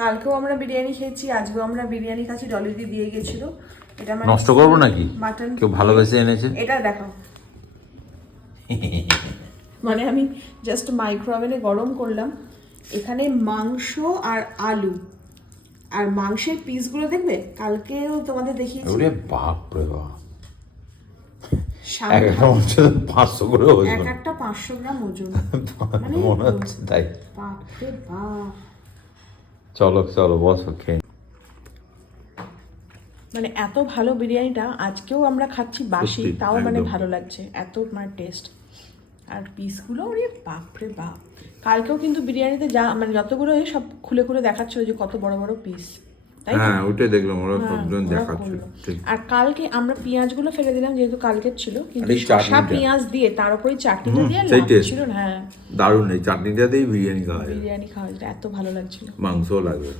কালকেও আমরা বিরিয়ানি খেয়েছি, আজকেও আমরা বিরিয়ানি খাচ্ছি। ডলিদি দিয়ে গেছিল। এটা মানে নষ্ট করবো নাকি? মাটন কেউ ভালোবেসে এনেছে। এটা দেখাও। মানে আমি জাস্ট মাইক্রোওভেনে গরম করলাম। এখানে মাংস আর আলু আর মাংসের পিসগুলো দেখবে, কালকেও তোমাদের দেখিয়েছি। ওরে বাপ রে বাপ, সাত এক একটা মাংস 500 করে এক ওজন, একটা 500 গ্রাম ওজন। মানে মনে হচ্ছে তাই। বাপরে বাপ। চলো চলো বসো খেয়ে। মানে এত ভালো বিরিয়ানিটা আজকেও আমরা খাচ্ছি বাসি, সত্যি, তাও মানে একদম। ভালো লাগছে, এত মানে টেস্ট। আর পিসগুলো ওরে বাপরে বাপ। কালকেও কিন্তু বিরিয়ানিতে যা মানে যতগুলো সব খুলে খুলে দেখাচ্ছিল যে কত বড় বড় পিস, তাই তো? হ্যাঁ ওইটাই দেখলাম, ওরা হ্যাঁ, সবজন ওরা দেখাচ্ছে করলো। ঠিক। আর কালকে আমরা পেঁয়াজগুলো ফেলে দিলাম যেহেতু কালকের ছিল, কিন্তু আর এই শসা চাটনিটা। পেঁয়াজ দিয়ে তার উপরে চাটনিটা দিয়ে সেই লাভ taste। ছিল না। হ্যাঁ, দারুণ, এই চাটনিটা দিয়েই বিরিয়ানি খাওয়া যায়, বিরিয়ানি খাওয়া যেত, এত ভালো লাগছিল। মাংসও লাগবে।